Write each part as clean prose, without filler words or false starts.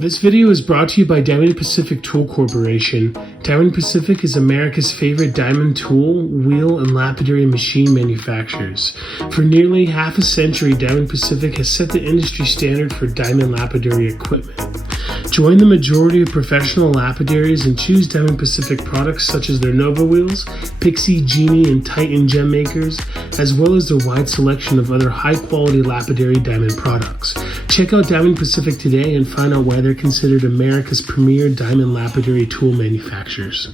This video is brought to you by Diamond Pacific Tool Corporation. Diamond Pacific is America's favorite diamond tool, wheel, and lapidary machine manufacturers. For nearly half a century, Diamond Pacific has set the industry standard for diamond lapidary equipment. Join the majority of professional lapidaries and choose Diamond Pacific products such as their Nova wheels, Pixie, Genie, and Titan gem makers, as well as their wide selection of other high-quality lapidary diamond products. Check out Diamond Pacific today and find out why they're considered America's premier diamond lapidary tool manufacturers.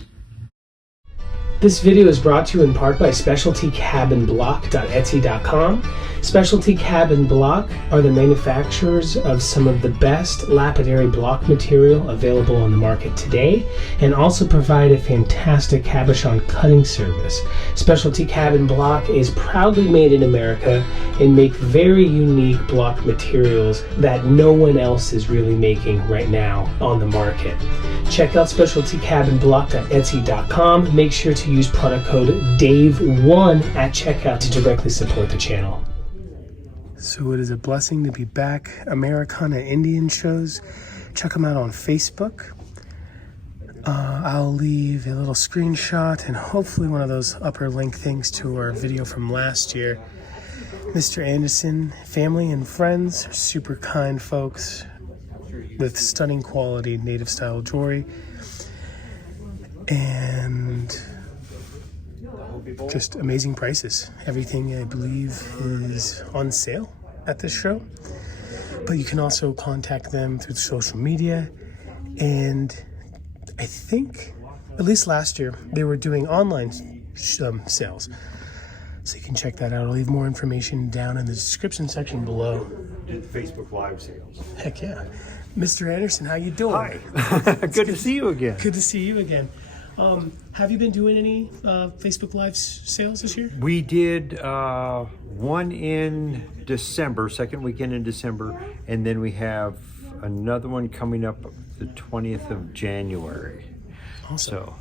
This video is brought to you in part by SpecialtyCabinBlock.etsy.com. Specialty Cabin Block are the manufacturers of some of the best lapidary block material available on the market today, and also provide a fantastic cabochon cutting service. Specialty Cabin Block is proudly made in America and make very unique block materials that no one else is really making right now on the market. Check out SpecialtyCabinBlock.etsy.com. Make sure to use product code DAVE1 at checkout to directly support the channel. So it is a blessing to be back. Americana Indian shows. Check them out on Facebook. I'll leave a little screenshot and hopefully one of those upper link things to our video from last year. Mr. Anderson, family and friends, super kind folks with stunning quality native style jewelry and just amazing prices. Everything I believe is on sale at this show, but you can also contact them through social media, and I think at least last year they were doing online sales, so you can check that out. I'll leave more information down in the description section below. Facebook Live sales. Heck yeah. Mr. Anderson, how you doing? Hi. Good to see you again. Good to see you again. Have you been doing any Facebook Live sales this year? We did one in December, second weekend in December, and then we have another one coming up the 20th of January. Awesome. So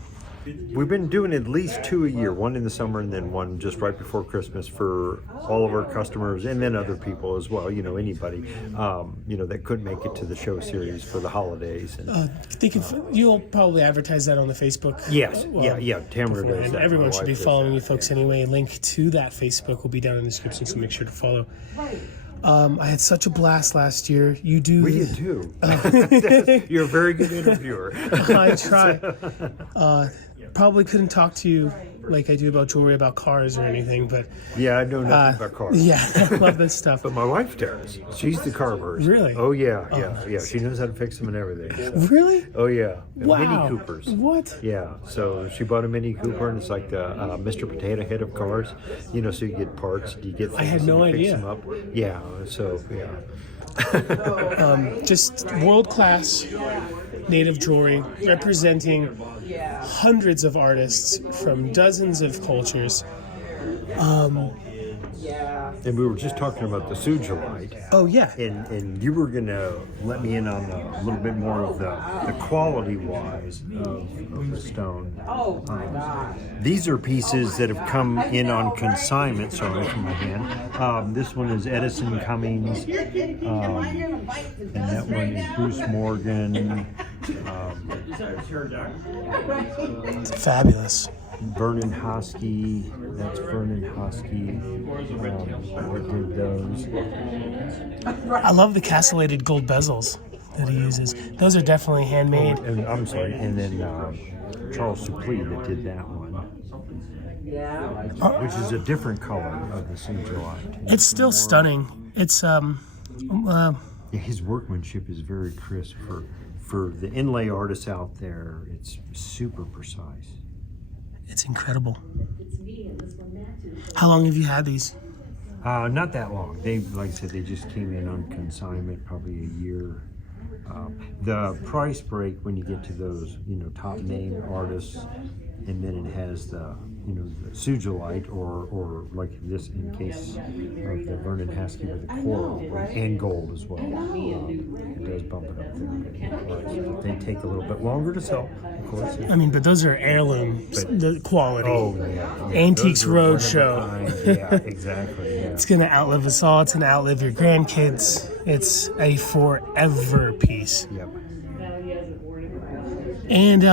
we've been doing at least two a year, one in the summer and then one just right before Christmas for all of our customers and then other people as well, anybody, that couldn't make it to the show series for the holidays. And, you'll probably advertise that on the Facebook. Yes, yeah, Tamara does that. Everyone should be following you folks anyway. A link to that Facebook will be down in the description, so make sure to follow. I had such a blast last year. You do. We did too. You're a very good interviewer. I try. Probably couldn't talk to you like I do about jewelry, about cars or anything, but yeah, I know nothing about cars. Yeah, I love this stuff. But my wife does. She's the car person. Really? Oh yeah. She knows how to fix them and everything. So. Really? Oh yeah. Wow. Mini Coopers. What? Yeah. So she bought a Mini Cooper, and it's like the Mr. Potato Head of cars. So you get parts, you get things, I had no idea. Fix them up. Yeah. So yeah. Just world-class native jewelry representing hundreds of artists from dozens of cultures. And we were just talking about the sujolite. Oh yeah. And you were gonna let me in on a little bit more of the quality wise of the stone. Oh my God. These are pieces that have come in on consignment. Sorry for my hand. This one is Edison Cummings, and that one is Bruce Morgan. Fabulous. Vernon Hosky, that's Vernon Hosky. What did those? I love the castellated gold bezels. that he uses. Those are definitely handmade. And I'm sorry, and then Charles Suplee that did that one, which is a different color of the Sugilite. It's still stunning. It's Yeah, his workmanship is very crisp for the inlay artists out there. It's super precise. It's incredible. How long have you had these? Not that long. They, like I said, they just came in on consignment, probably a year. The price break when you get to those, top name artists, and then it has the, the Sugilite or like this in case of the Vernon Haskell with the coral and gold as well. It does bump it up there a bit in price, but they take a little bit longer to sell, of course. I mean, but those are heirloom the quality. Oh yeah. Antiques Roadshow. Yeah, exactly. Yeah. It's gonna outlive us all. It's gonna outlive your grandkids. It's a forever piece. Yep. And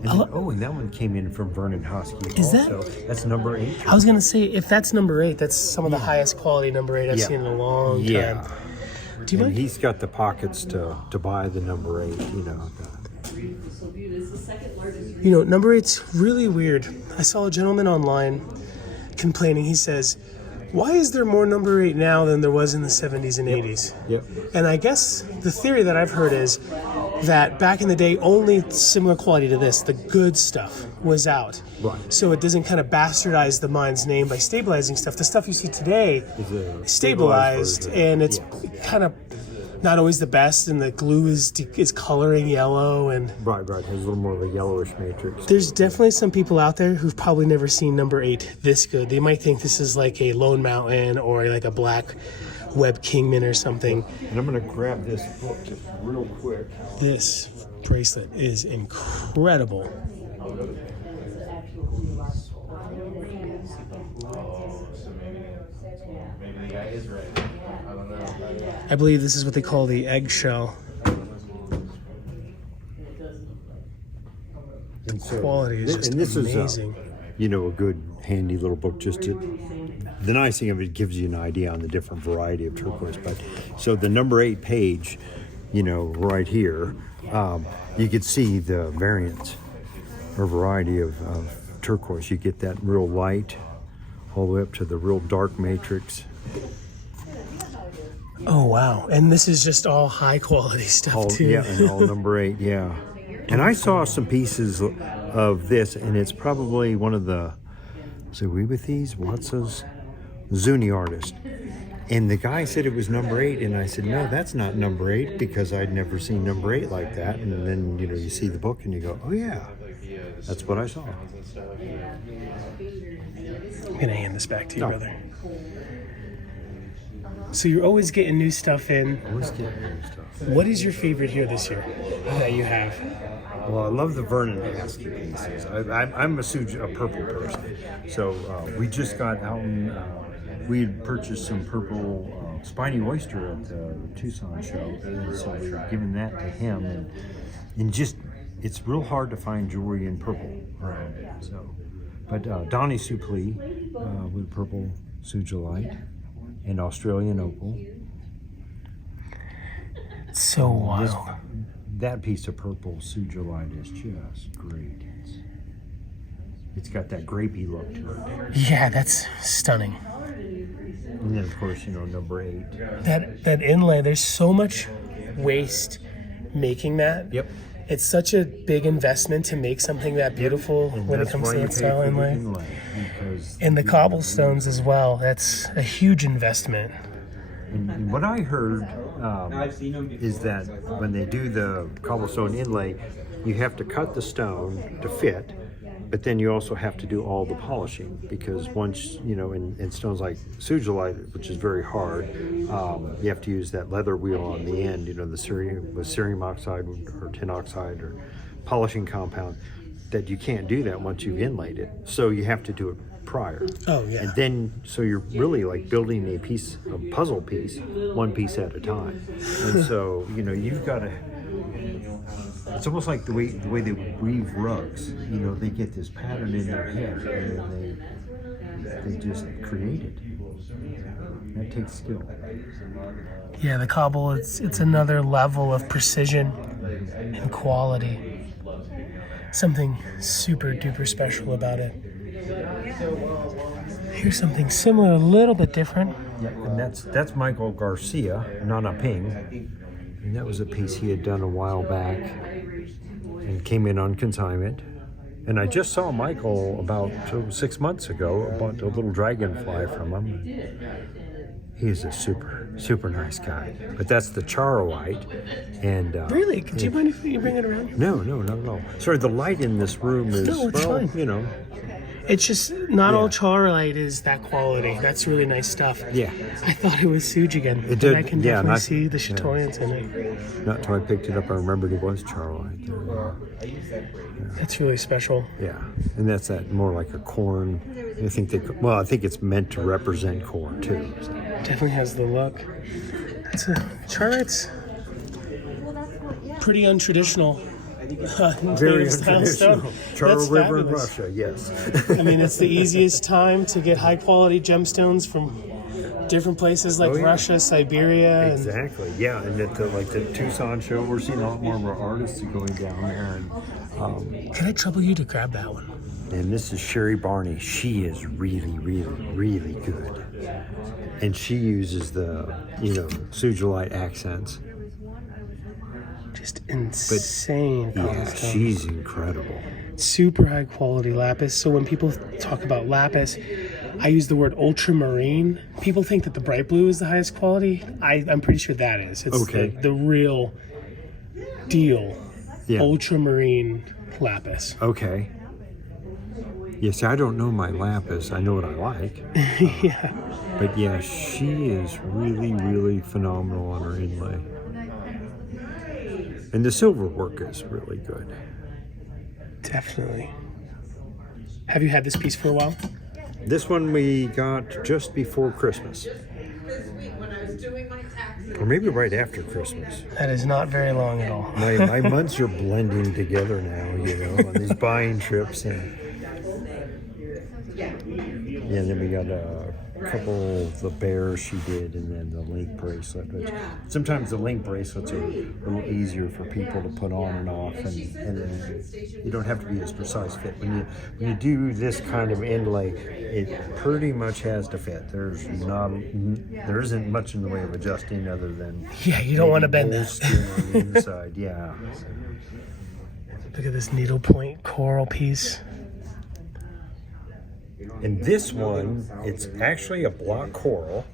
and that one came in from Vernon Husky. Is also. That's number 8. I was gonna say, if that's number 8, that's some of the highest quality number 8 I've seen in a long time. Do you mind? He's got the pockets to buy the number 8. Number 8's really weird. I saw a gentleman online complaining. He says, "Why is there more number 8 now than there was in the 70s and 80s?" Yep. And I guess the theory that I've heard is that back in the day, only similar quality to this, the good stuff, was out. Right. So it doesn't kind of bastardize the mine's name by stabilizing stuff. The stuff you see today is stabilized, and it's kind of not always the best, and the glue is coloring yellow. And Right. Has a little more of a yellowish matrix. there's definitely some people out there who've probably never seen number 8 this good. They might think this is like a Lone Mountain or like a Black Web Kingman or something. And I'm going to grab this book just real quick. This bracelet is incredible. I believe this is what they call the eggshell. And so Quality is just this amazing. Is a good handy little book just to. The nice thing of it gives you an idea on the different variety of turquoise. But so the number 8 page, right here, you can see the variants or variety of turquoise. You get that real light all the way up to the real dark matrix. Oh wow! And this is just all high quality stuff too. Yeah, and all number 8. Yeah, and I saw some pieces of this, and it's probably one of the. So we with these Watsa's Zuni artist, and the guy said it was number 8, and I said no, that's not number 8 because I'd never seen number 8 like that. And then you see the book and you go, oh yeah, that's what I saw. I'm gonna hand this back to you, brother. So you're always getting new stuff in. Always getting new stuff. What is your favorite here this year that you have? Well, I love the Vernon Haskell pieces. I'm a purple person, so we just got out and we had purchased some purple spiny oyster at the Tucson show, and so we're giving that to him. And just it's real hard to find jewelry in purple around. So, but Donnie Suplee with purple Sugilite and Australian opal. So wild. That piece of purple Sugilite is just great. It's got that grapey look to it. Yeah, that's stunning. And then, of course, number 8. That inlay, there's so much waste making that. Yep. It's such a big investment to make something that beautiful when it comes to that style inlay. And the cobblestones as well. That's a huge investment. And what I heard is that when they do the cobblestone inlay, you have to cut the stone to fit, but then you also have to do all the polishing because once, in stones like Sugilite, which is very hard, you have to use that leather wheel on the end, the cerium oxide or tin oxide or polishing compound, that you can't do that once you've inlaid it. So you have to do it prior. Oh yeah. And then, so you're really like building a puzzle piece, one piece at a time. And so, you've got to. It's almost like the way they weave rugs. They get this pattern in their head, and then they just create it. That takes skill. Yeah, the cobble, it's another level of precision and quality. Something super duper special about it. Here's something similar, a little bit different. Yeah, and that's Michael Garcia, Nana Ping. And that was a piece he had done a while back and came in on consignment. And I just saw Michael about 6 months ago. I bought a little dragonfly from him. He's a super nice guy. But that's the Charolite. And Really? Could you mind if you bring it around? No, not at all. Sorry, the light in this room is, No, it's fine. you know. It's just not all Charolite is that quality. That's really nice stuff. Yeah. I thought it was Sujigen. It did, I can yeah, definitely see the Chatoyance in it. Not until I picked it up, I remembered it was Charolite. That's really special. Yeah, and that's that more like a corn. I think I think it's meant to represent corn too. So. Definitely has the look. It's a Charolite's pretty untraditional. Very native style stone. untraditional. Charo That's River in fabulous. Russia, yes. I mean, it's the easiest time to get high quality gemstones from different places like Russia, Siberia. Exactly, yeah. And at the Tucson show, we're seeing a lot more of our artists going down there. And, Can I trouble you to grab that one? and this is Sherry Barney. She is really good. And she uses the, Sujolite accents. Just insane. Yeah, cobblestone. she's incredible. Super high quality lapis. So when people talk about lapis, I use the word ultramarine. People think that the bright blue is the highest quality. I'm pretty sure that is. It's Okay. the real deal. Yeah. Ultramarine lapis. Okay. Yes, I don't know my lapis. I know what I like. Yeah. But yeah, she is really phenomenal on her inlay. And the Silverwork is really good. Definitely. Have you had this piece for a while? This one we got just before Christmas. Or maybe right after Christmas. That is not very long at all. My months are blending together now, on these buying trips. And yeah, then we got a couple of the bears she did, and then the link bracelet. Which sometimes the link bracelets are a little easier for people to put on and off, and you don't have to be as precise fit. When you do this kind of inlay, it pretty much has to fit. There isn't much in the way of adjusting other than Yeah, you don't want to bend bolster that. on the inside. Yeah. Look at this needlepoint coral piece. And this one, it's actually a block coral.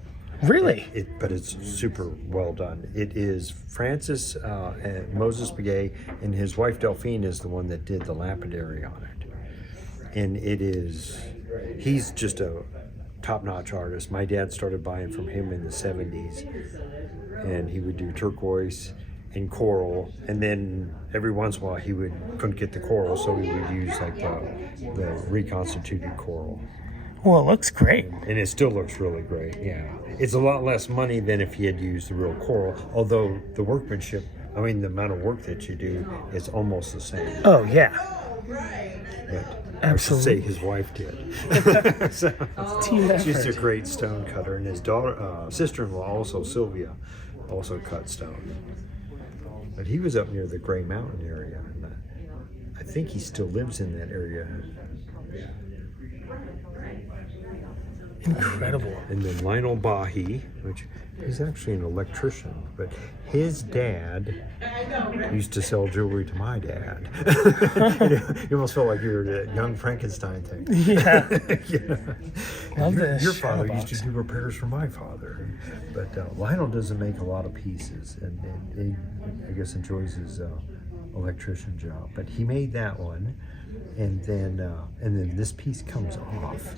Really? But it's super well done. It is Francis and Moses Begay, and his wife Delphine is the one that did the lapidary on it. And he's just a top-notch artist. My dad started buying from him in the 70s, and he would do turquoise and coral, and then every once in a while he couldn't get the coral, so he would use like the reconstituted coral. Well, it looks great. And it still looks really great, yeah. It's a lot less money than if he had used the real coral, although the workmanship, the amount of work that you do is almost the same. Oh, yeah. But Absolutely. I should say his wife did. So, Team effort. she's a great stone cutter, and his daughter, sister-in-law, also Sylvia, also cut stone. But he was up near the Gray Mountain area, and I think he still lives in that area. Incredible. And then Lionel Bahi, which is actually an electrician, but his dad used to sell jewelry to my dad. You almost felt like you were a young Frankenstein thing. Yeah. Love Your this. father shadow used to box. do repairs for my father. But Lionel doesn't make a lot of pieces, and he, I guess, enjoys his electrician job. But he made that one. And then this piece comes off.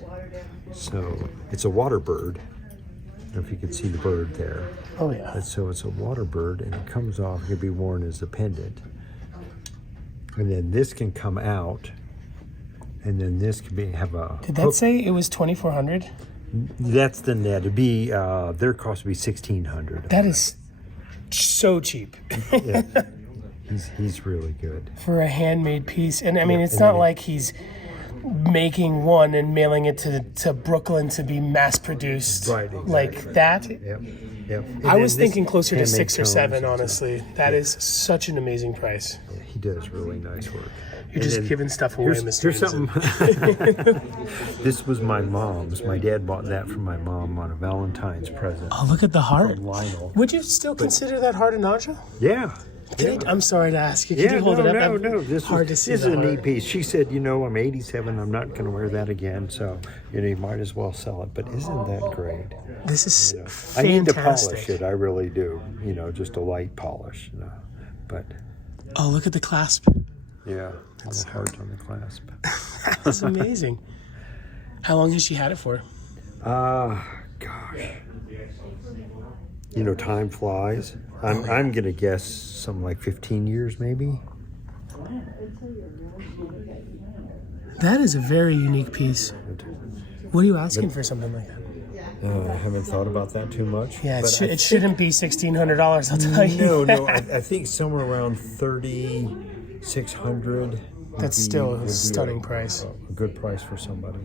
So it's a water bird. I don't know if you can see the bird there. Oh, yeah. But so it's a water bird, and it comes off. It can be worn as a pendant. And then this can come out, and then this can have a. Did that say it was 2,400? That's the net. It'd be their cost would be 1,600. That is so cheap. Yeah. He's really good. For a handmade piece. And I mean, Yeah, it's and not then- like he's making one and mailing it to Brooklyn to be mass produced. Right, exactly. Like that. Yep. And I was then this thinking closer to handmade 6 or cones 7, and stuff. honestly. That is such an amazing price. Yeah, he does really nice work. You're just giving stuff away, Mr. Here's something. This was my mom's. My dad bought that for my mom on a Valentine's present. Oh, look at the heart. From Lionel. Would you still consider that heart a naja? Yeah. I'm sorry to ask you. Could you hold it up? No. This is a the neat heart. piece. She said, I'm 87. I'm not going to wear that again. So, you might as well sell it. But isn't that great? This is I need to fantastic. polish it. I really do. Just a light polish. But, Oh, look at the clasp. yeah, little heart on the clasp. That's amazing. How long has she had it for? Gosh. Time flies. I'm going to guess something like 15 years maybe. That is a very unique piece. What are you asking for something like that? I haven't thought about that too much. Yeah, but it shouldn't be $1,600, I'll tell you. No, I think somewhere around 3,600. That's still a stunning price. A good price for somebody.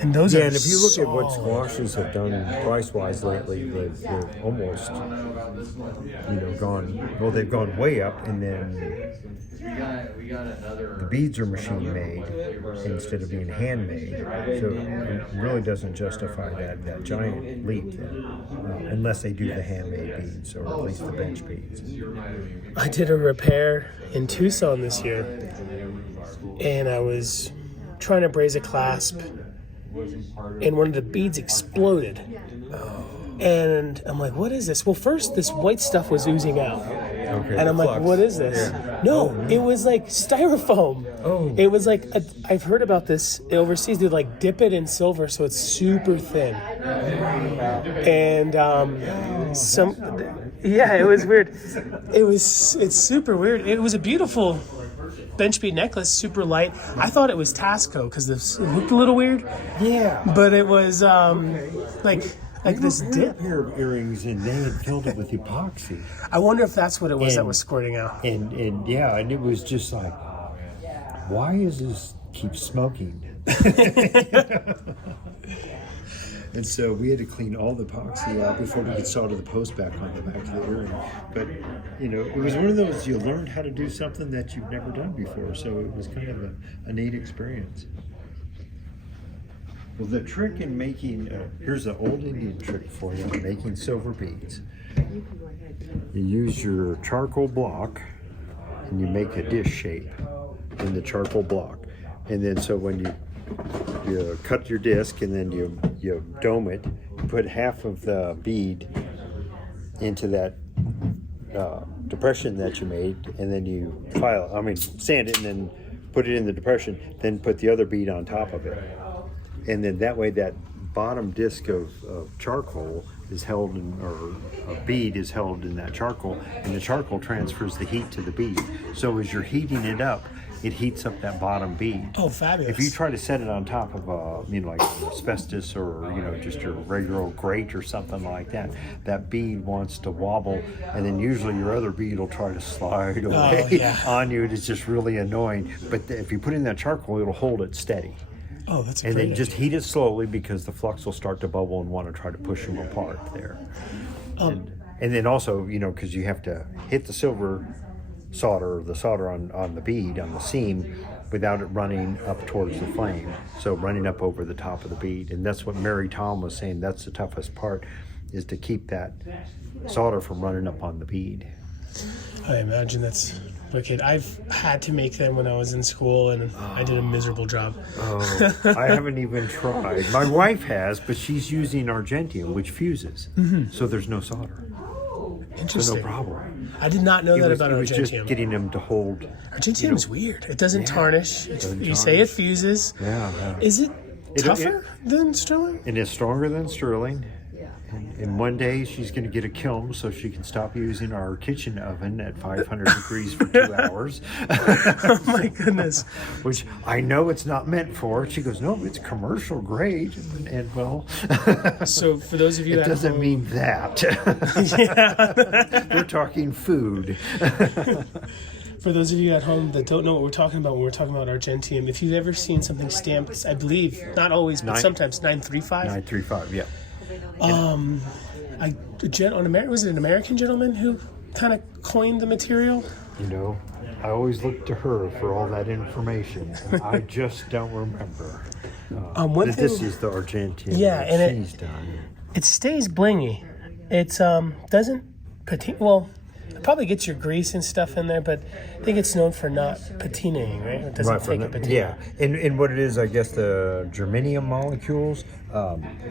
And those are And if you look at what squashes have done price-wise lately, they're almost, they've gone way up, and then the beads are machine-made instead of being handmade. So it really doesn't justify that giant leap there, unless they do the handmade beads, or at least the bench beads. I did a repair in Tucson this year, and I was trying to braze a clasp, and one of the beads exploded. And I'm like, what is this? Well, first, this white stuff was oozing out. Okay, And I'm like, flux. what is this? Yeah. No, it was like styrofoam. Oh. It was like, I've heard about this overseas. They like dip it in silver so it's super thin. And it was weird. It's super weird. It was a beautiful bench bead necklace, super light. I thought it was Tasco because it looked a little weird. Yeah. But it was like this dip. A pair of earrings, and they had filled it with epoxy. I wonder if that's what it was that was squirting out. And it was just like, why is this keep smoking? And so we had to clean all the epoxy out before we could solder the post back on the back of the earring. But, it was one of those, you learned how to do something that you've never done before. So it was kind of a neat experience. Well, the trick in making, here's the old Indian trick for you, making silver beads. You use your charcoal block, and you make a dish shape in the charcoal block. And then so when you cut your disc, and then you dome it, you put half of the bead into that depression that you made, and then you sand it, and then put it in the depression, then put the other bead on top of it. And then that way that bottom disc of charcoal is held or a bead is held in that charcoal, and the charcoal transfers the heat to the bead. So as you're heating it up, it heats up that bottom bead. Oh, fabulous. If you try to set it on top of like asbestos or, just your regular grate or something like that, that bead wants to wobble, and then usually your other bead will try to slide away on you. It's just really annoying. But if you put in that charcoal, it'll hold it steady. Oh, that's a And great then just idea. heat it slowly, because the flux will start to bubble and want to try to push them apart there. And then also, because you have to hit the silver solder, on the bead, on the seam, without it running up towards the flame. So running up over the top of the bead. And that's what Mary Tom was saying, that's the toughest part, is to keep that solder from running up on the bead. I imagine that's okay. I've had to make them when I was in school, and I did a miserable job. Oh, I haven't even tried. My wife has, but she's using Argentium, which fuses. So there's no solder. Interesting. So no problem. I did not know that about It was just Argentium. getting them to hold. Argentium is weird. It doesn't tarnish. doesn't You say it fuses. Yeah. Is it tougher than sterling? And it's stronger than sterling. And one day she's going to get a kiln so she can stop using our kitchen oven at 500 degrees for 2 hours. Oh my goodness. Which I know it's not meant for. She goes, no, it's commercial grade. And well, So for those of you it at doesn't home, mean that. We're talking food. For those of you at home that don't know what we're talking about when we're talking about Argentium, if you've ever seen something stamped, I believe, not always, but sometimes 935. 935, yeah. Was it an American gentleman who kind of coined the material? You know, I always look to her for all that information. And I just don't remember. This is the Argentium. Yeah, and she's done. It stays blingy. It's doesn't patina. Well, it probably gets your grease and stuff in there, but I think it's known for not patinaing, right? It doesn't take a patina. Yeah, and what it is, I guess, the germanium molecules.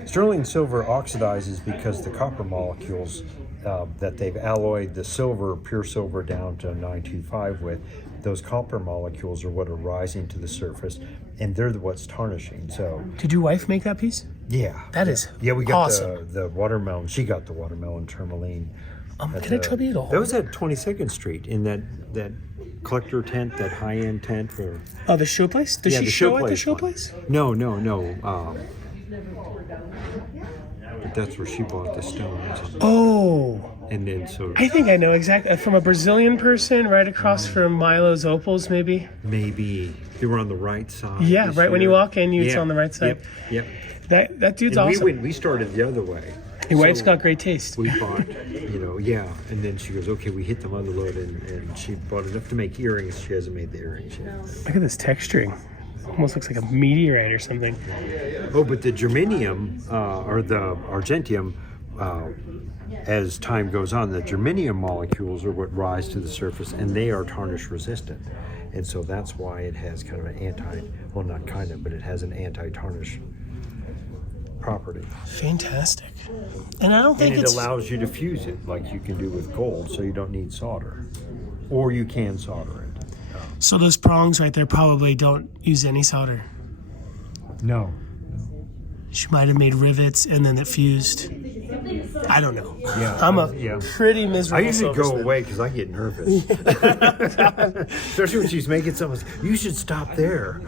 Sterling silver oxidizes because the copper molecules that they've alloyed the silver, pure silver, down to 925 with. Those copper molecules are what are rising to the surface, and they're what's tarnishing. So, did your wife make that piece? Yeah, that is we got awesome. the watermelon. She got the watermelon tourmaline. Can I trouble you to hold? That was at 22nd Street in that collector tent, that high-end tent. Oh, the show place? Does she show at the show place? No. But that's where she bought the stones. Oh. And then I think I know exactly. From a Brazilian person right across from Milo's Opals, maybe? Maybe. They were on the right side. Yeah, right when you walk in, it's on the right side. Yep. That dude's awesome. We started the other way. Your wife's got great taste. We bought, and then she goes, okay, we hit them on the load, and she bought enough to make earrings. She hasn't made the earrings yet. Look at this texturing. Almost looks like a meteorite or something. Oh, but the germanium, or the argentium, as time goes on, the germanium molecules are what rise to the surface, and they are tarnish resistant. And so that's why it has kind of an but it has an anti-tarnish property. Fantastic. And I don't think it allows you to fuse it like you can do with gold, so you don't need solder. Or you can solder it. So those prongs right there probably don't use any solder. No. She might have made rivets and then it fused. I don't know. Yeah, I'm pretty miserable. I usually go away because I get nervous. Especially when she's making something. You should stop there.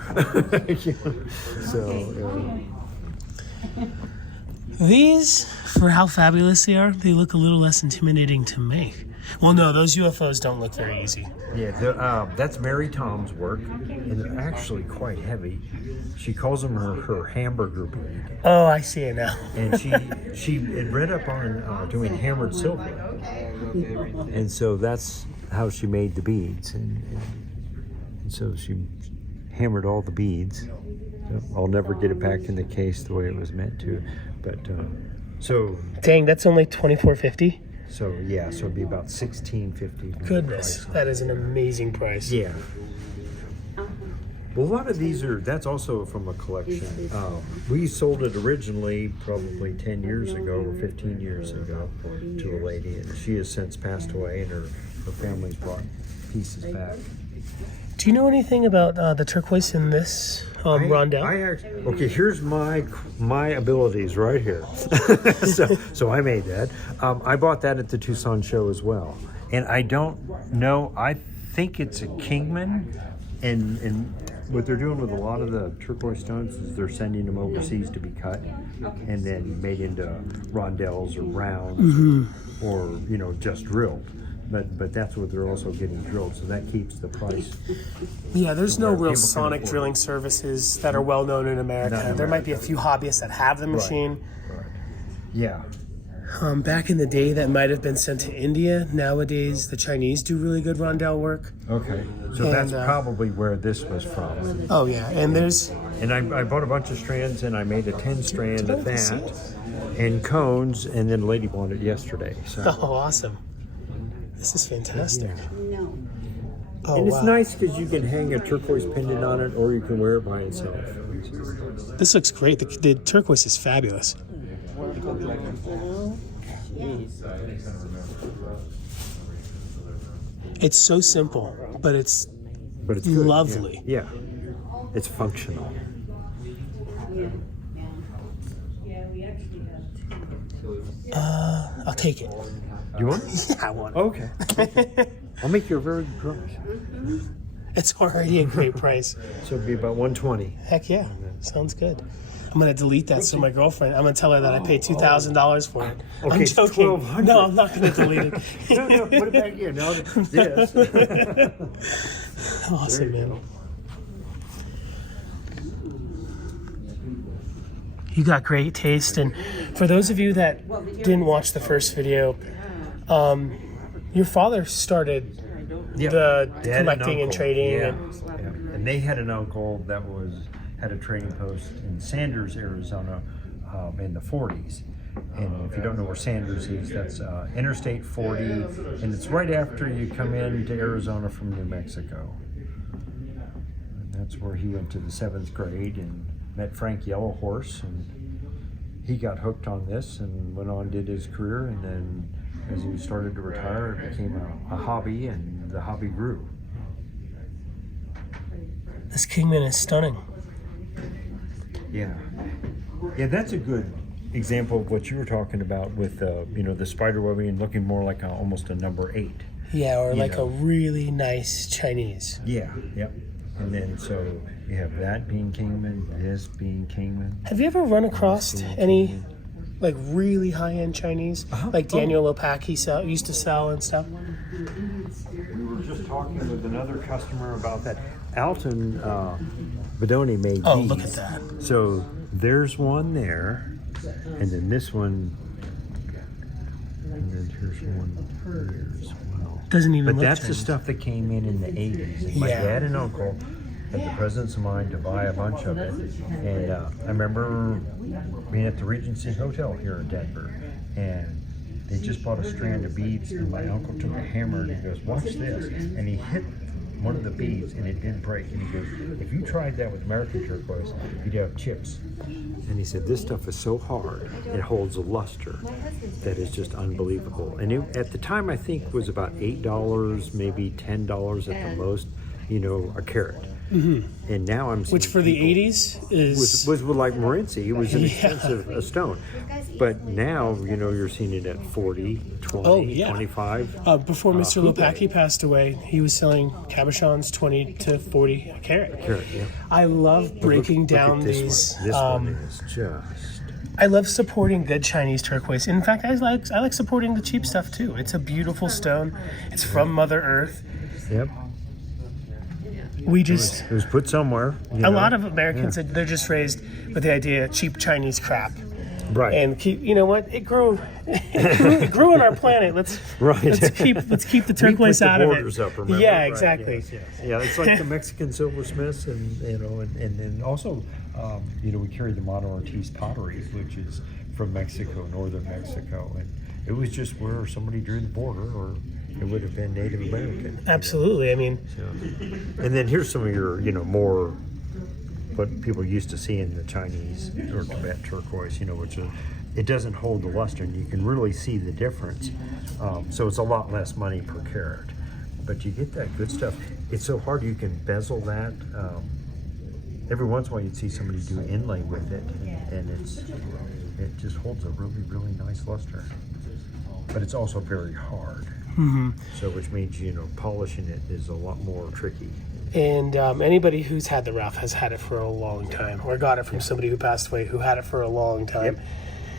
These, for how fabulous they are, they look a little less intimidating to make. Well, no, those UFOs don't look very easy. Yeah, that's Mary Tom's work, and they're actually quite heavy. She calls them her hamburger bead. Oh, I see it now. And she had read up on doing hammered silver, and so that's how she made the beads. And so she hammered all the beads. So I'll never get it back in the case the way it was meant to, but dang, that's only $24.50. So it'd be about $16.50. Goodness, that is an amazing price. Yeah. Well, a lot of these that's also from a collection. We sold it originally probably 10 years ago or 15 years ago to a lady, and she has since passed away, and her family's brought pieces back. Do you know anything about the turquoise in this rondelle? Okay, here's my abilities right here. so I made that. I bought that at the Tucson show as well, and I don't know. I think it's a Kingman, and what they're doing with a lot of the turquoise stones is they're sending them overseas to be cut and then made into rondelles or rounds, or just drilled. But that's what they're also getting drilled, so that keeps the price. Yeah, there's no real sonic drilling services that are well known in America. There might be a few hobbyists that have the machine. Right. Yeah. Back in the day, that might have been sent to India. Nowadays, the Chinese do really good rondelle work. Okay, so that's probably where this was from. Oh yeah, and there's. And I bought a bunch of strands, and I made a 10-strand of that, and cones, and then a lady bought it yesterday. So. Oh, awesome! This is fantastic. Yeah. And it's nice because you can hang a turquoise pendant on it, or you can wear it by itself. This looks great. The turquoise is fabulous. It's so simple, but it's good. Lovely. Yeah. It's functional. I'll take it. You want it? Yeah, I want it. Okay. I'll make you a very good brush. It's already a great price. So it'd be about 120. Heck yeah. Sounds good. I'm going to delete that so my girlfriend, I'm going to tell her that I paid $2,000 for it. Okay, I'm joking. $1,200. No, I'm not going to delete it. No, put it back here. Now this. Awesome, man. You got great taste. And for those of you that didn't watch the first video, your father started the collecting and trading. Yeah. And they had an uncle that had a trading post in Sanders, Arizona, in the 40s. And if you don't know where Sanders is, that's Interstate 40, and it's right after you come into Arizona from New Mexico. And that's where he went to the 7th grade and met Frank Yellowhorse, and he got hooked on this and went on, did his career, and then as he started to retire, it became a hobby, and the hobby grew. This Kingman is stunning. Yeah, that's a good example of what you were talking about with the spider webbing and looking more like almost a number 8. Yeah, or like a really nice Chinese. Yeah, yep. And then so you have that being Kingman, this being Kingman. Have you ever run across any like really high-end Chinese, like Daniel Opaki used to sell and stuff? We were just talking with another customer about that. Alton Bedoni made these. Look at that. So there's one there, and then this one, and then here's one here as well. Doesn't even But look that's Chinese. the stuff that came in the 80s. And my dad and uncle had the presence of mind to buy a bunch of it. And I remember being at the Regency Hotel here in Denver, and they just bought a strand of beads, and my uncle took a hammer and he goes, "Watch this," and he hit one of the beads and it didn't break, and he goes, "If you tried that with American turquoise, you'd have chips." And he said, "This stuff is so hard, it holds a luster that is just unbelievable." And at the time, I think was about $8, maybe $10 at the most, a carat. Mm-hmm. And now I'm seeing, which for the 80s was like Morenci. It was an expensive stone. But now, you're seeing it at 40, 20, 25. Before Mr. Lopaki passed away, he was selling cabochons 20 to 40 a carat. I love breaking down these. This one is just... I love supporting good Chinese turquoise. In fact, I like supporting the cheap stuff too. It's a beautiful stone. It's from Mother Earth. Yep. It was put somewhere. A lot of Americans, they're just raised with the idea of cheap Chinese crap. Right. And you know what? It grew on our planet. Let's keep the turquoise out of it. Up, remember? Yeah, right. exactly. Yes. Yeah, it's like the Mexican silversmiths, and then also we carry the Mono Ortiz pottery, which is from Mexico, northern Mexico, and it was just where somebody drew the border, or it would have been Native American. Absolutely. I mean, and then here's some of your more what people used to see in the Chinese or Tibet turquoise, which it doesn't hold the luster, and you can really see the difference. So it's a lot less money per carat, but you get that good stuff. It's so hard, you can bezel that. Every once in a while you'd see somebody do inlay with it, and it just holds a really, really nice luster. But it's also very hard. Mm-hmm. So which means, polishing it is a lot more tricky. And anybody who's had the rough has had it for a long time, or got it from somebody who passed away who had it for a long time.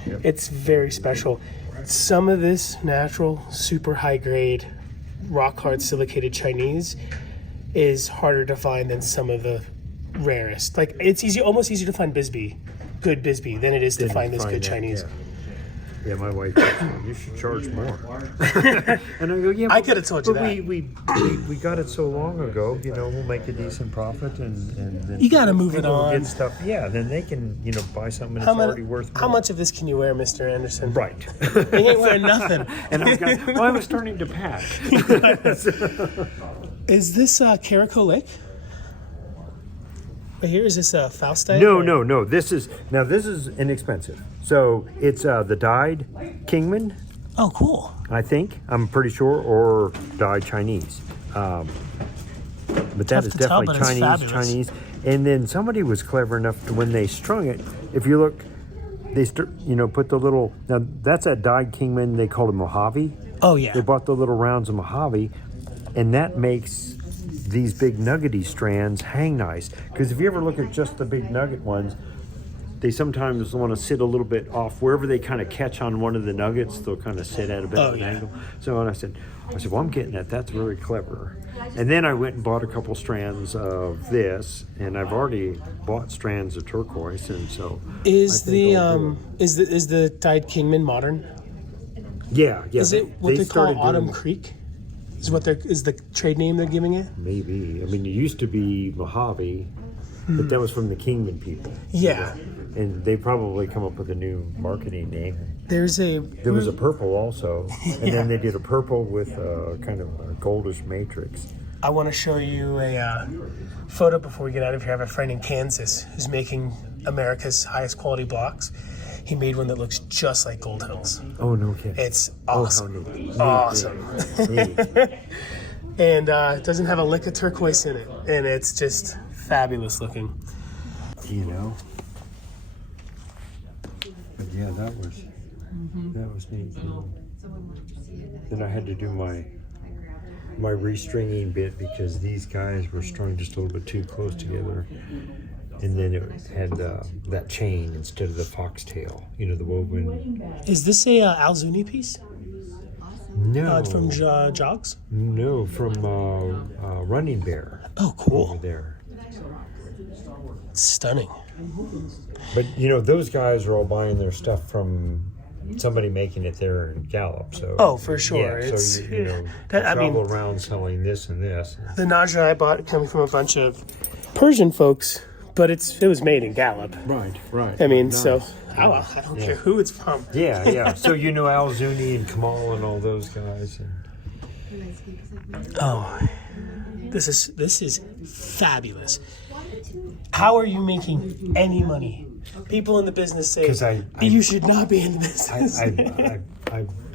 Yep. It's very special. Some of this natural, super high grade, rock hard silicated Chinese is harder to find than some of the rarest. Like it's almost easier to find good Bisbee, than it is to find this good Chinese. Yeah, my wife said, "You should charge more." And I go, "Yeah, I could have told you that. We got it so long ago. We'll make a decent profit, and then you got to move it on. Get stuff, then they can buy something that's already worth more." How much of this can you wear, Mr. Anderson? Right. You ain't wearing nothing. And I was starting to pack. Is this Caraco Lake? But here, is this a Faustite? No. This is inexpensive. So it's the dyed Kingman. Oh, cool. I think, I'm pretty sure, or dyed Chinese. But that is definitely Chinese. And then somebody was clever enough to, when they strung it, if you look, they put the little, now that's that dyed Kingman, they call it Mojave. Oh, yeah. They bought the little rounds of Mojave, and that makes these big nuggety strands hang nice. Because if you ever look at just the big nugget ones, they sometimes want to sit a little bit off. Wherever they kind of catch on one of the nuggets, they'll kind of sit at a bit of an angle. So when I said, well, I'm getting that. That's very clever. And then I went and bought a couple strands of this, and I've already bought strands of turquoise, and so is the dyed Kingman modern? Yeah. Is it what they call Autumn Creek? Is the trade name they're giving it? Maybe. I mean, it used to be Mojave, but that was from the Kingman people. Yeah. And they probably come up with a new marketing name. There was a purple also, and then they did a purple with kind of a goldish matrix. I want to show you a photo before we get out of here. I have a friend in Kansas who's making America's highest quality blocks. He made one that looks just like Gold Hills. Oh, no kidding. It's awesome. Oh, Awesome. And it doesn't have a lick of turquoise in it. And it's just fabulous looking. You know? But yeah, that was neat. Then I had to do my restringing bit because these guys were strung just a little bit too close together. And then it had that chain instead of the foxtail, the woven. Is this a Alzuni piece? No. From Jogs? No, from Running Bear. Oh, cool. Over there. Stunning. But, those guys are all buying their stuff from somebody making it there in Gallup. So. Oh, for sure. Yeah, so, travel around selling this and this. The Naja I bought coming from a bunch of Persian folks. But it was made in Gallup. Right. I mean, nice. so I don't care who it's from. Yeah. So Al Zuni and Kamal and all those guys. Oh, this is fabulous. How are you making any money? People in the business say you should not be in the business.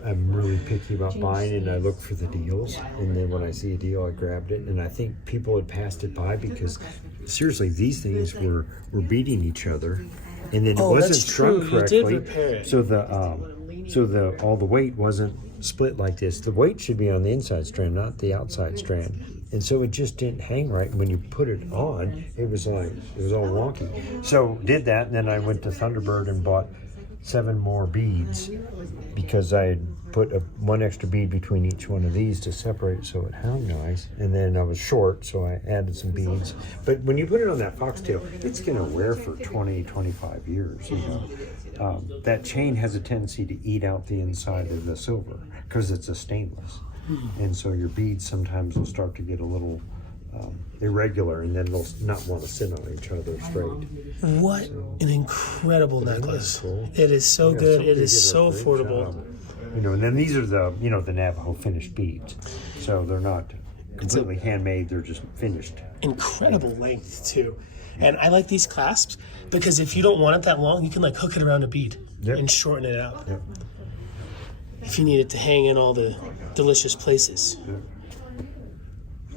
I'm really picky about buying, and I look for the deals. And then when I see a deal, I grabbed it. And I think people had passed it by because, seriously, these things were beating each other, and then it wasn't strung correctly. You did repair it. So all the weight wasn't split like this. The weight should be on the inside strand, not the outside strand. And so it just didn't hang right. And when you put it on, it was all wonky. So did that, and then I went to Thunderbird and bought 7 more beads because I had put one extra bead between each one of these to separate it so it hung nice. And then I was short, so I added some beads. But when you put it on that foxtail, it's going to wear for 20, 25 years. That chain has a tendency to eat out the inside of the silver because it's a stainless. And so your beads sometimes will start to get a little irregular, and then they'll not want to sit on each other straight. What an incredible necklace! Cool. It is so good. It is so affordable. And then these are the Navajo finished beads, so they're not completely handmade. They're just finished. Incredible length too, and I like these clasps because if you don't want it that long, you can hook it around a bead and shorten it out. Yep. If you need it to hang in all the delicious places. Yep.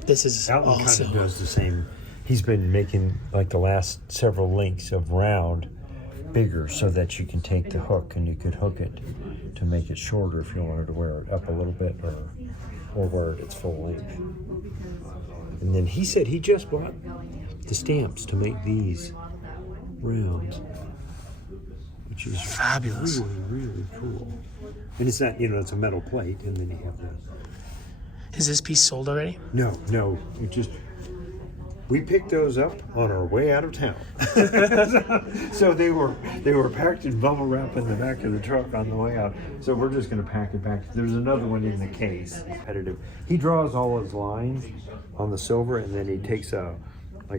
This is Alton awesome. kind of does the same. He's been making the last several links of round bigger so that you can take the hook and you could hook it to make it shorter if you wanted to wear it up a little bit or wear it its full length. And then he said he just bought the stamps to make these rounds, which is fabulous. Really, really cool. And it's not, it's a metal plate, and then you have the... Is this piece sold already? No. We picked those up on our way out of town. So they were packed in bubble wrap in the back of the truck on the way out. So we're just going to pack it back. There's another one in the case. Competitive. He draws all his lines on the silver, and then he takes a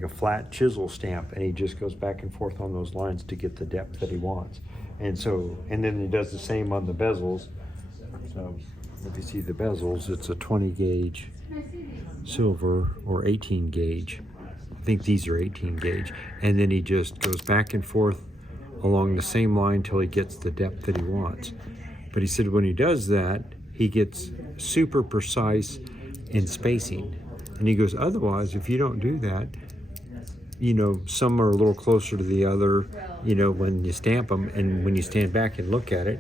flat chisel stamp, and he just goes back and forth on those lines to get the depth that he wants. And then he does the same on the bezels. So if you see the bezels, it's a 20 gauge silver or 18 gauge. I think these are 18 gauge. And then he just goes back and forth along the same line till he gets the depth that he wants. But he said when he does that, he gets super precise in spacing. And he goes, otherwise, if you don't do that, some are a little closer to the other, when you stamp them, and when you stand back and look at it,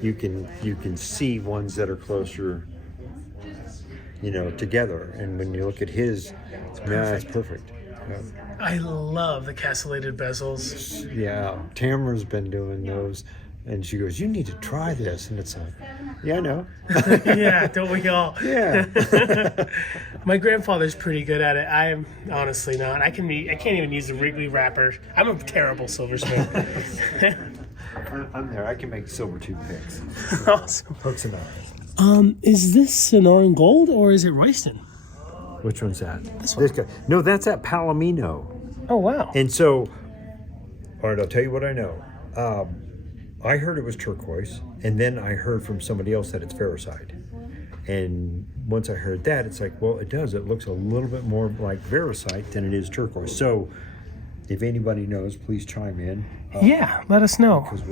you can see ones that are closer together. And when you look at his, it's perfect. I love the castellated bezels. Yeah, Tamara's been doing those, and she goes, "You need to try this." And it's like, yeah, I know. Yeah, don't we all? Yeah. My grandfather's pretty good at it. I am honestly not. I can't even use the Wrigley wrapper. I'm a terrible silversmith. I'm there. I can make silver toothpicks. Awesome. Hooks and eyes. Is this Sonora and Gold or is it Royston? Which one's that? This one. guy. No, that's at Palomino. Oh, wow. And so, all right, I'll tell you what I know. I heard it was turquoise, and then I heard from somebody else that it's Veriscite. And once I heard that, it's like, well, it does. It looks a little bit more like Veriscite than it is turquoise. So, if anybody knows, please chime in. Yeah, let us know. Because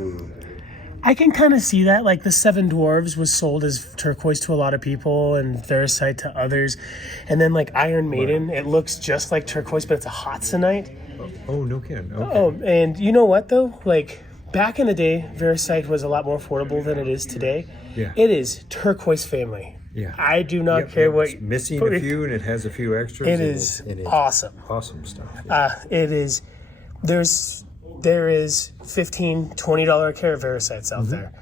I can kind of see that. Like the Seven Dwarves was sold as turquoise to a lot of people and Veriscite to others. And then like Iron Maiden, it looks just like turquoise, but it's a Hotsonite. Oh, no kidding. Okay. Oh, and you know what though? Like back in the day, Veriscite was a lot more affordable than it is today. Yeah. It is turquoise family. Yeah. I do not care what. It's missing a few, and it has a few extras. It is awesome. Awesome stuff. Yeah. It is. There is $15, $20 a carat Verisites out there.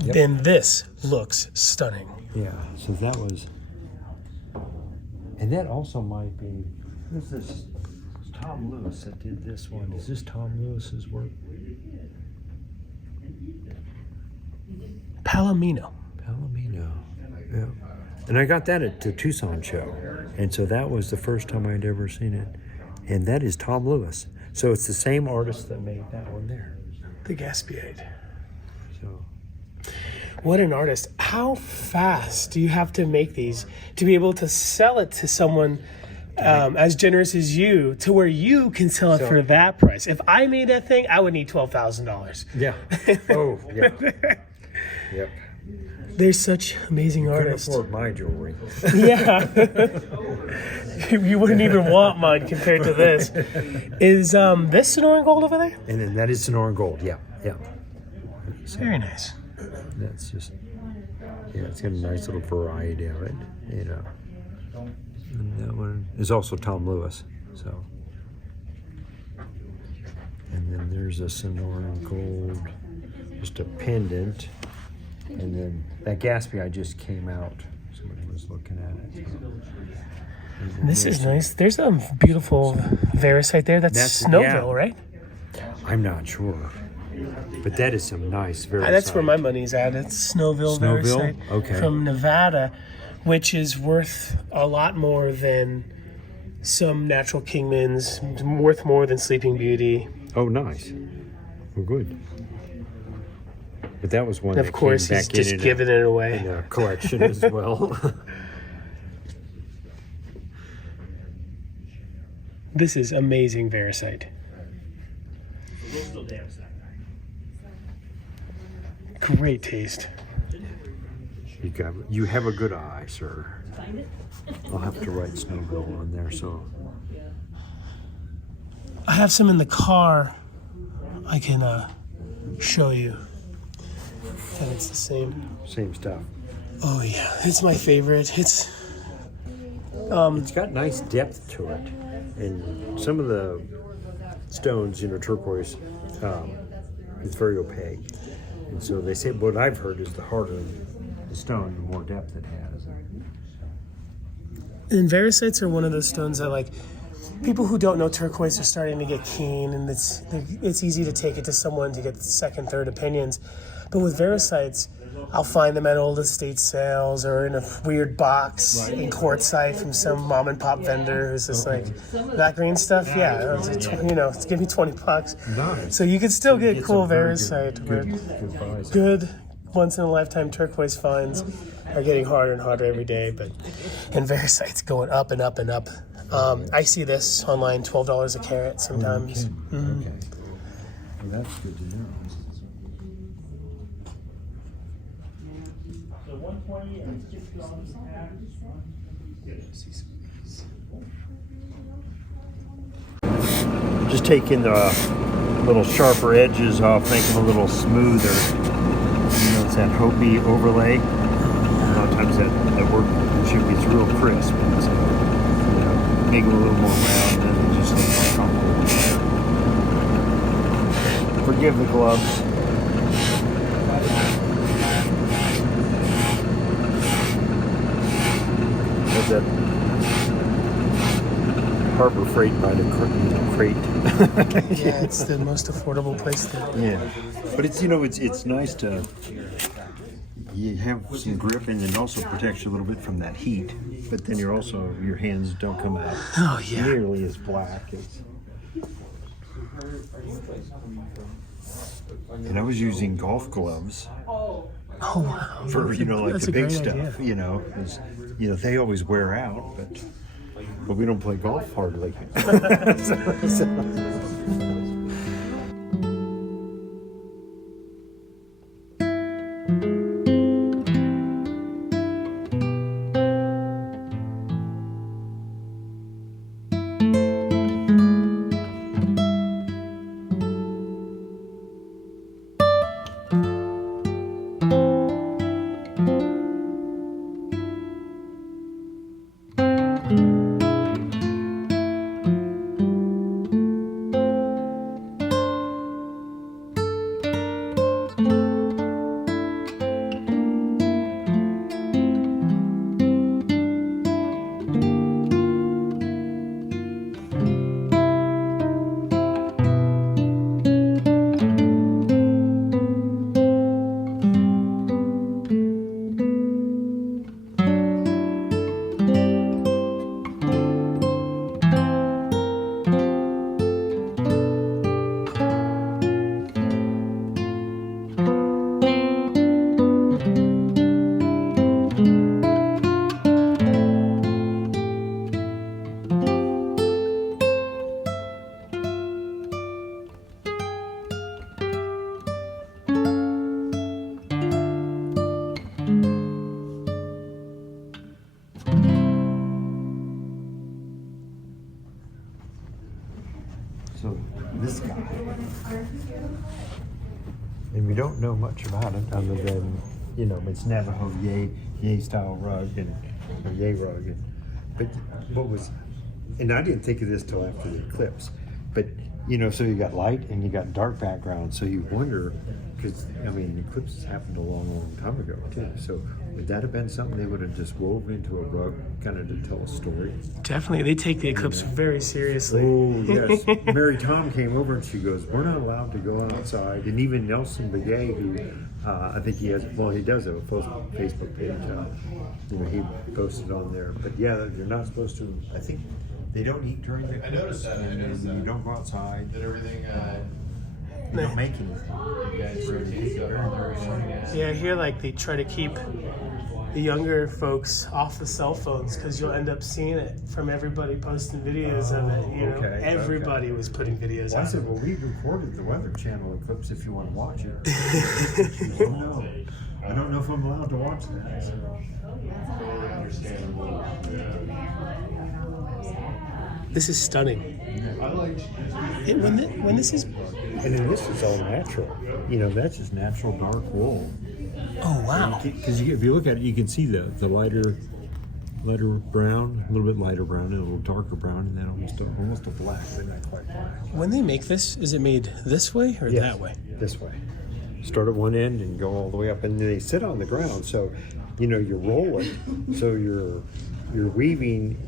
Yep. And this looks stunning. Yeah. So that was, and that also might be. Who's this? It's Tom Lewis that did this one. Is this Tom Lewis's work? Palomino. Yeah. And I got that at the Tucson show. And so that was the first time I'd ever seen it. And that is Tom Lewis. So it's the same artist that made that one there. The Gaspiate. So what an artist. How fast do you have to make these to be able to sell it to someone as generous as you, to where you can sell it for that price? If I made that thing, I would need $12,000. Yeah. Oh, yeah. Yep. They're such amazing artists. Couldn't afford my jewelry. Yeah. You wouldn't even want mine compared to this. Is this Sonora and Gold over there? And then that is Sonora and Gold. Yeah. So Very nice. that's just, it's got a nice little variety of it. And that one is also Tom Lewis. So. And then there's a Sonora and Gold, just a pendant. And then that Gatsby just came out. Somebody was looking at it. So. This is nice. There's a beautiful Verisite there. That's Snowville, right? I'm not sure. But that is some nice Verisite. That's where my money's at. It's Snowville Verisite from Nevada, which is worth a lot more than some natural Kingmans, worth more than Sleeping Beauty. Oh, nice. Well, good. But that was one. Of course, he's just giving it away in a collection as well. This is amazing Verisite. Great taste. You have a good eye, sir. I'll have to write Snowville on there. So I have some in the car. I can show you. And it's the same stuff. Oh yeah, it's my favorite. It's got nice depth to it, and some of the stones, turquoise, it's very opaque, and so they say what I've heard is the harder the stone, the more depth it has. And Verisites are one of those stones that, like, people who don't know turquoise are starting to get keen, and it's easy to take it to someone to get second, third opinions. But with Verisites, I'll find them at old estate sales or in a weird box in quartzite from some mom and pop vendor who's just like, that green stuff, it's give me $20. Nice. So you could still get cool Verisite, good good once in a lifetime turquoise finds are getting harder and harder every day. And Verisite's going up and up and up. I see this online, $12 a carat sometimes. Okay. Okay. Well, that's good to know. Just taking the little sharper edges off, making them a little smoother. It's that Hopi overlay. A lot of times that work workmanship gets real crisp. And so, make them a little more round and it just looks more comfortable. Forgive the gloves. There's that Harbor Freight by the crate. Yeah, it's the most affordable place to. Yeah, but it's it's nice to you have some grip and it also protects you a little bit from that heat. But then your hands don't come out nearly as black as. And I was using golf gloves. Oh wow! For like That's the a big great stuff. idea. 'Cause, they always wear out, but we don't play golf hardly. So this guy, and we don't know much about it other than, it's Navajo yay style rug or yay rug. But and I didn't think of this till after the eclipse, but so you got light and you got dark background, so you wonder, because the eclipse happened a long time ago too, so would that have been something they would have just wove into a rug kind of to tell a story? Definitely, they take the eclipse very seriously. Oh yes. Mary Tom came over and she goes, we're not allowed to go outside. And even Nelson Begay, who I think he does have a Facebook page, he posted on there, but yeah, you're not supposed to, I think they don't eat during the eclipse. I noticed that. And you don't go outside. Did everything You don't make anything. you guys rotate stuff? Yeah, here they try to keep the younger folks off the cell phones because you'll end up seeing it from everybody posting videos of it. Okay, Everybody was putting videos Well, I out. said, well, we recorded the Weather Channel eclipse if you want to watch it. Oh, no. I don't know if I'm allowed to watch that. So. Totally understandable. This is stunning. I like When this is, And then this is all natural. That's just natural dark wool. oh wow. Because if you look at it, you can see the lighter brown, a little bit lighter brown, and a little darker brown, and then almost a black, but not quite black. When they make this, is it made this way or Yes, that way? This way. Start at one end and go all the way up, and they sit on the ground. So, you roll it. So you're weaving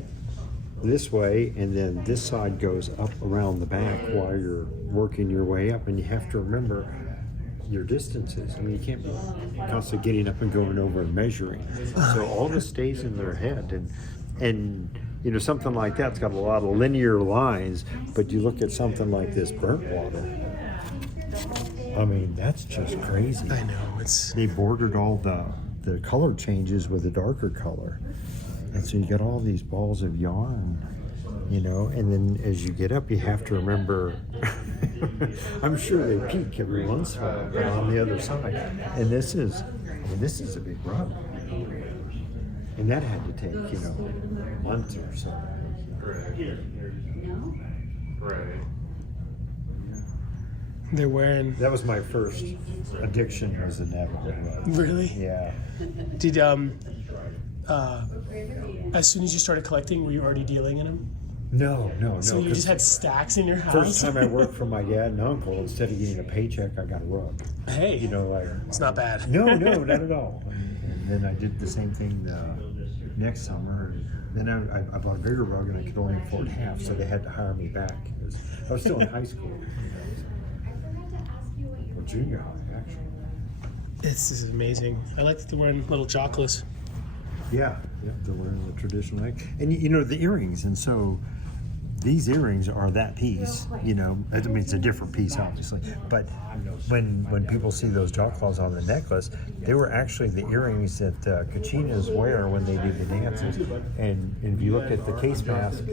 this way, and then this side goes up around the back while you're working your way up, and you have to remember your distances. You can't be constantly getting up and going over and measuring. So all this stays in their head, and something like that's got a lot of linear lines, but you look at something like this burnt water. That's just crazy. I know, They bordered all the color changes with a darker color. And so you got all these balls of yarn, and then as you get up, you have to remember, I'm sure they peak every once in a while, but on the other side. And this is a big rug. And that had to take, months or so. Right. they're wearing. That was my first addiction, was a Navajo rug. Really? Yeah. Did as soon as you started collecting, were you already dealing in them? No. So you 'cause just had stacks in your house? first time I worked for my dad and uncle, instead of getting a paycheck, I got a rug. Hey, You know, like it's not bad. no, not at all. And then I did the same thing next summer. And then I bought a bigger rug, and I could only afford half, so they had to hire me back. I was still in high school. Or junior high, actually. This is amazing. I like that they're wearing little chocolates. Yeah, they're wearing the traditional neck. And you know, the earrings, and so these earrings are that piece, you know. I mean, it's a different piece, obviously. But when people see those jaw claws on the necklace, they were actually the earrings that Kachinas wear when they do the dances. And if you look at the case mask,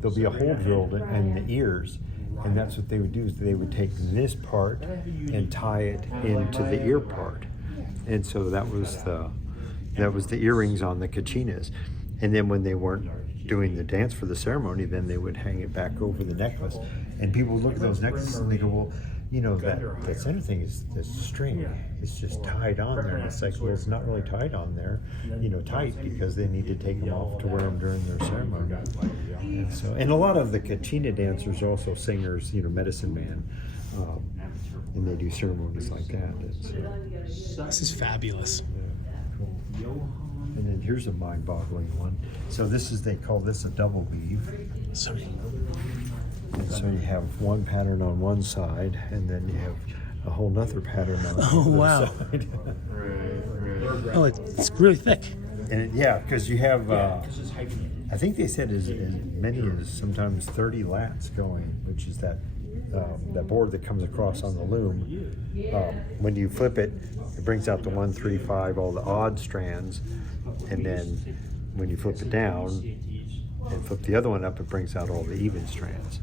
there'll be a hole drilled in the ears. And that's what they would do, is they would take this part and tie it into the ear part. And so that was the earrings on the Kachinas. And then when they weren't doing the dance for the ceremony, then they would hang it back over the necklace. And people would look at those necklaces and they go, well, you know, that center thing is this string. It's just tied on there. And it's like, well, it's not really tied on there, you know, tight, because they need to take them off to wear them during their ceremony. And a lot of the Kachina dancers are also singers, you know, medicine man. And they do ceremonies like that. This is fabulous. And then here's a mind-boggling one. So they call this a double weave. Sorry. And so you have one pattern on one side, and then you have a whole nother pattern on the other wow. side. Oh, it's really thick. And because you have, I think they said as many as sometimes 30 lats going, which is that board that comes across on the loom. When you flip it, it brings out the 1, 3, 5, all the odd strands, and then when you flip it down and flip the other one up, it brings out all the even strands.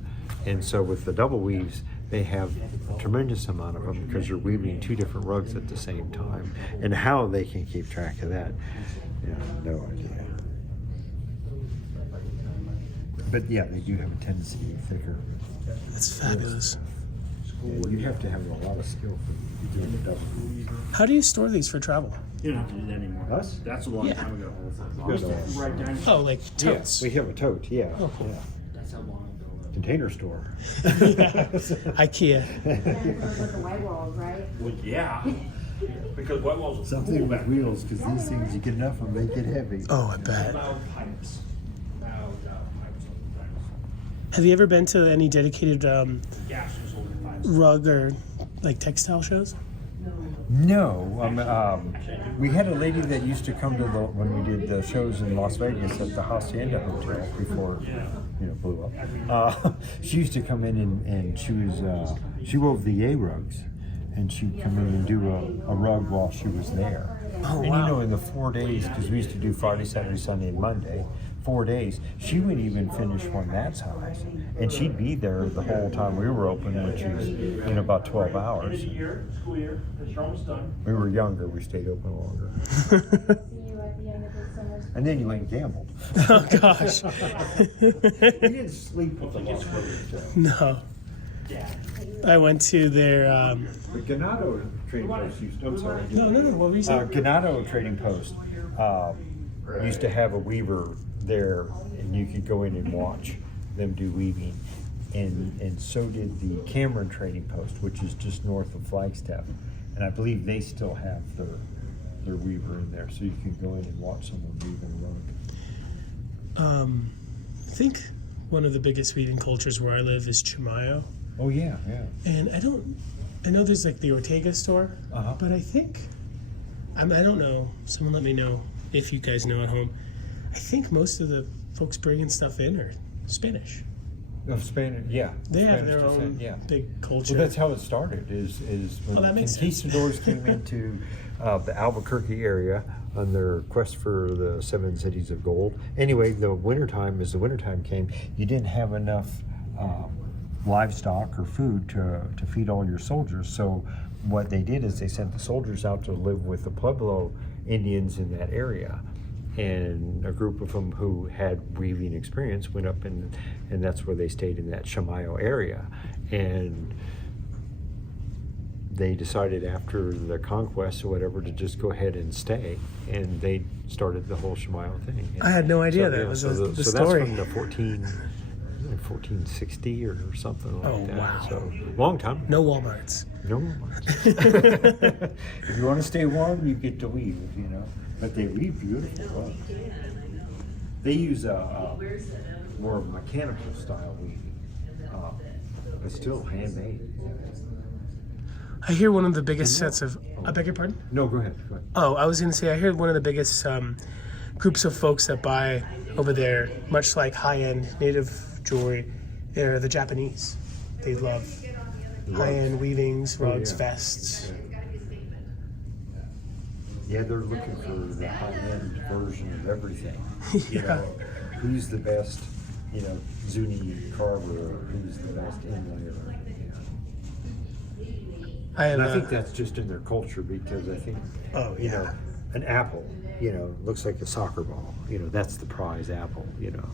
And so with the double weaves, they have a tremendous amount of them, because you're weaving 2 different rugs at the same time. And how they can keep track of that, no idea. But yeah, they do have a tendency to be thicker. That's fabulous. Yeah, you have to have a lot of skill for doing the double weave. How do you store these for travel? You don't have to do that anymore. Us? That's a long Yeah. time ago. Good Just right down. Oh, like totes. We have a tote, yeah. Oh, cool. Yeah. That's how long ago. Container store. IKEA. With the white walls, right? Well, yeah. Because white walls are Something cool with back wheels, because these things, you get enough of them, they get heavy. Oh, I bet. Valve pipes. Valve pipes. Have you ever been to any dedicated Gas was holding pipes. rug or like textile shows? No, we had a lady that used to come to when we did the shows in Las Vegas at the Hacienda Hotel before, blew up. She used to come in and she wove the yay rugs, and she'd come in and do a rug while she was there. Oh, and wow. in the 4 days, because we used to do Friday, Saturday, Sunday, and Monday, 4 days, she would even finish one that size. And she'd be there the whole time we were open, which is about 12 hours. School year, you're almost done. We were younger, we stayed open longer. See you at the end of the summer. And then you went and gambled. Oh gosh. You didn't sleep with the lockers. No. I went to their The Ganado Trading Post used to, I'm sorry. no, what were you saying? Ganado Trading Post used to have a weaver there, and you could go in and watch them do weaving. And so did the Cameron Trading Post, which is just north of Flagstaff. And I believe they still have their weaver in there, so you can go in and watch someone weaving a rug. I think one of the biggest weaving cultures where I live is Chimayo. Oh yeah. And I know there's like the Ortega store, Uh-huh. but I think, I don't know, someone let me know if you guys know at home. I think most of the folks bringing stuff in are Spanish. Of Spanish, yeah. They have Spanish their descent, own yeah. big culture. Well, that's how it started. Is when that the makes sense. conquistadors came into the Albuquerque area on their quest for the 7 cities of gold. Anyway, as the wintertime came, you didn't have enough livestock or food to feed all your soldiers. So what they did is they sent the soldiers out to live with the Pueblo Indians in that area. And a group of them who had weaving experience went up and that's where they stayed in that Chimayo area. And they decided after the conquest or whatever to just go ahead and stay, and they started the whole Shemayo thing. And I had no idea that yeah, was so the so story. that's from the 1460 or something like Oh, that. wow. So long time. No Walmarts. No. If you want to stay warm, you get to weave, you know. But they weave beautiful. Well, they use a more mechanical style weaving, but still handmade. I hear one of the biggest sets of. I beg your pardon? No, go ahead. Go ahead. Oh, I was going to say, I heard one of the biggest groups of folks that buy over there, much like high-end native jewelry, they're the Japanese. They love high-end weavings, rugs, yeah. vests. Yeah, they're looking for the high-end version of everything. You Yeah. know, who's the best, you know, Zuni carver, or who's the best inlayer. I have. And I think that's just in their culture, because I think, Oh, you yeah. know, an apple, you know, looks like a soccer ball. You know, that's the prize apple, you know.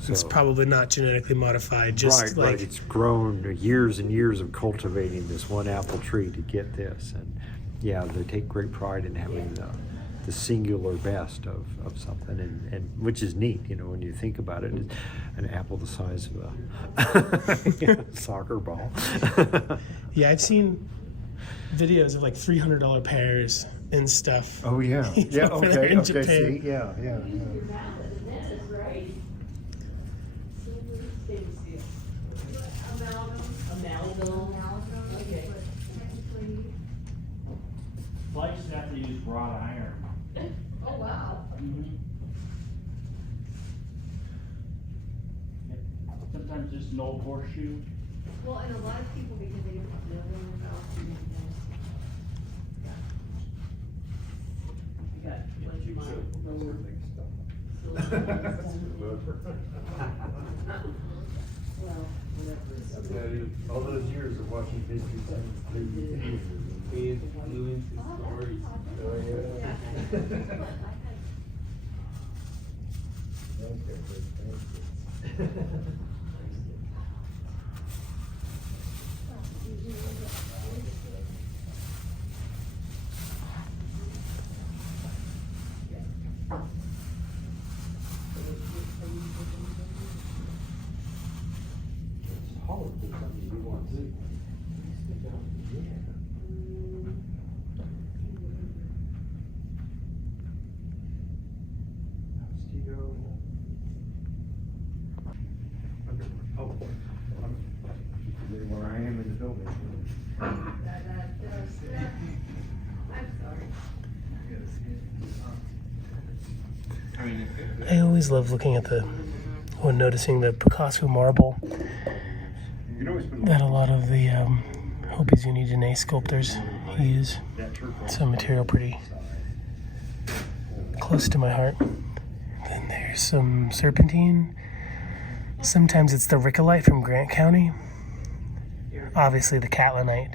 So, It's probably not genetically modified. Just right, like right. It's grown years and years of cultivating this one apple tree to get this. And yeah, they take great pride in having the singular best of something, and which is neat, you know, when you think about it. An apple the size of a soccer ball. yeah, I've seen videos of like $300 pairs and stuff. Oh yeah, yeah. Over there Okay, in okay. Japan. See, yeah. Flights have to use wrought iron. Oh, wow. Sometimes just an old horseshoe. Well, and a lot of people, because they don't know themselves. You got what you want, Well, whatever. All those years of watching History Channel. Where I am in the building. I'm sorry. I always love looking at or noticing the Picasso marble You know, it's been that a lot of the Hopi-Zuni Dene sculptors use. that turquoise. Some material pretty close to my heart. Then there's some serpentine. Sometimes it's the rickolite from Grant County. Obviously the catlinite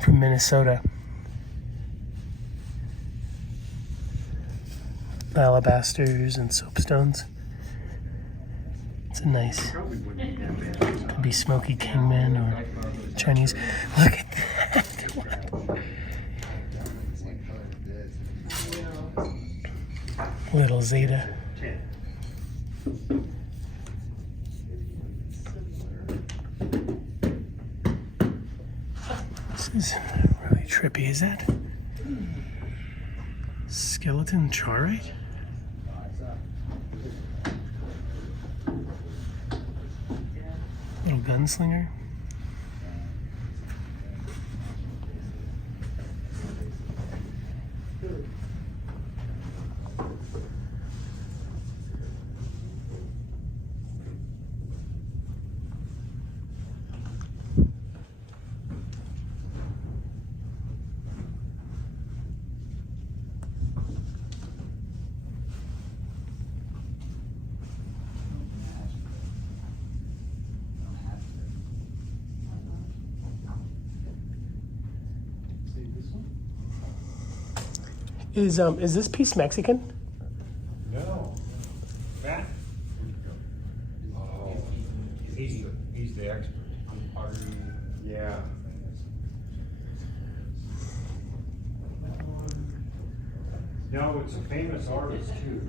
from Minnesota. Alabasters and soapstones. It's a nice, could be Smoky Kingman or Chinese. Look at that. Little Zeta. This is really trippy. Is that skeleton charite? Little gunslinger. Is this piece Mexican? No. Matt? Oh, he's the expert on pottery. Yeah. No, it's a famous artist too.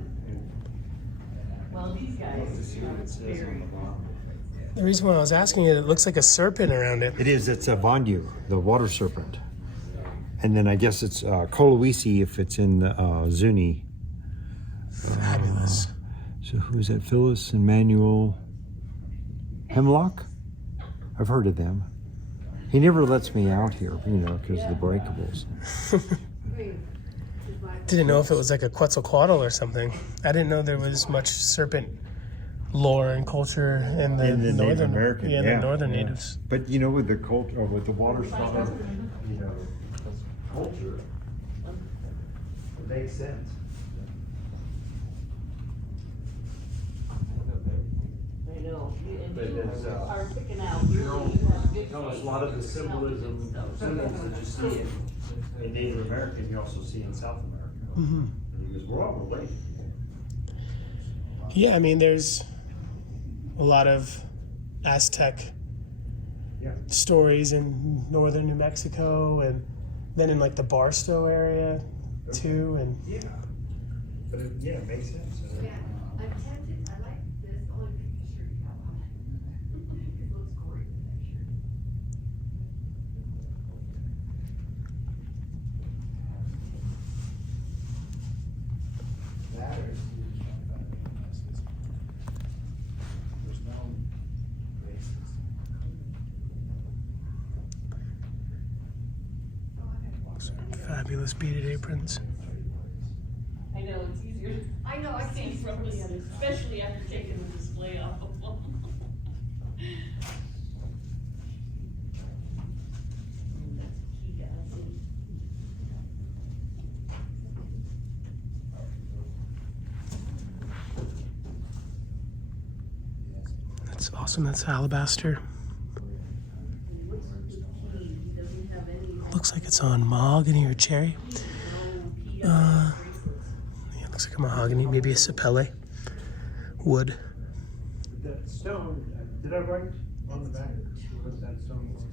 Well, these guys. To see what it says on the bottom. The reason why I was asking it looks like a serpent around it. It is. It's a Vandu, the water serpent. And then I guess it's Kolowisi if it's in Zuni. Fabulous. So who is that? Phyllis and Manuel Hemlock? I've heard of them. He never lets me out here, because of the breakables. Didn't know if it was like a Quetzalcoatl or something. I didn't know there was much serpent lore and culture in the In the Native northern American, the northern yeah. natives. But with the culture, with the water slide, culture, it makes sense. I know, and But you it's, are picking out really big No, it's a things. lot of the symbolism symbols that you see in Native American, you also see in South America. Mm-hmm. Because we're all related. Yeah, I mean, there's a lot of Aztec Yeah. stories in northern New Mexico, and then in like the Barstow area too. And Yeah. But it makes sense. Yeah, I'm tempted, I like this, only picture you have on it. It looks great, that shirt. fabulous beaded aprons. I know, it's easier. I know, I can't from the other, especially after taking the display off of them. That's key, guys. That's awesome. That's alabaster. Looks like it's on mahogany or cherry. Yeah, it looks like a mahogany, maybe a sapele wood. That stone, did I write on the back what that stone was?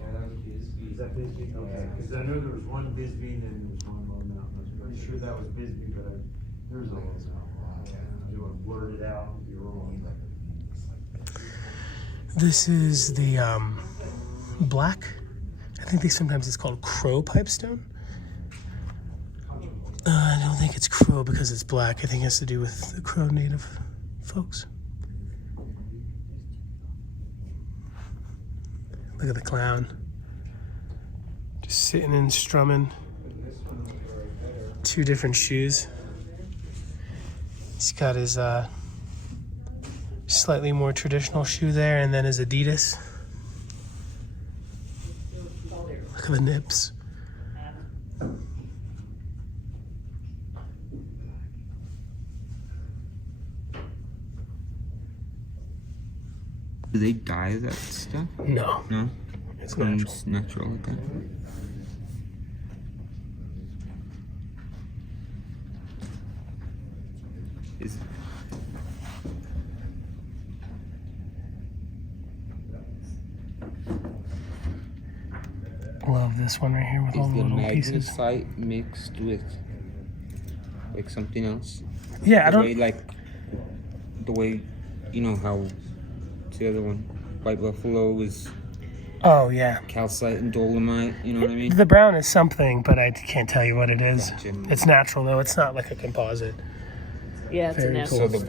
Yeah, that was Bisbee. Is that Bisbee? Okay, because I know there was one Bisbee and then there was one Lone Mountain. I was pretty sure that was Bisbee, but there's a Lone Mountain. You want to blurt it out, you're wrong. This is the black. I think sometimes it's called crow pipestone. I don't think it's crow because it's black. I think it has to do with the Crow native folks. Look at the clown. Just sitting and strumming. Two different shoes. He's got his slightly more traditional shoe there, and then his Adidas. Look at the nips. Do they dye that stuff? No, No? it's natural. It's natural like that. Is Love this one right here with all is the the little pieces. magnesite mixed with like something else? Yeah, I The way, don't. like the way, you know how it's the other one, White Buffalo is Oh yeah. calcite and dolomite. You know what I mean? The brown is something, but I can't tell you what it is. Gotcha. It's natural though. It's not like a composite. Yeah, it's a Very natural cool. So the stone.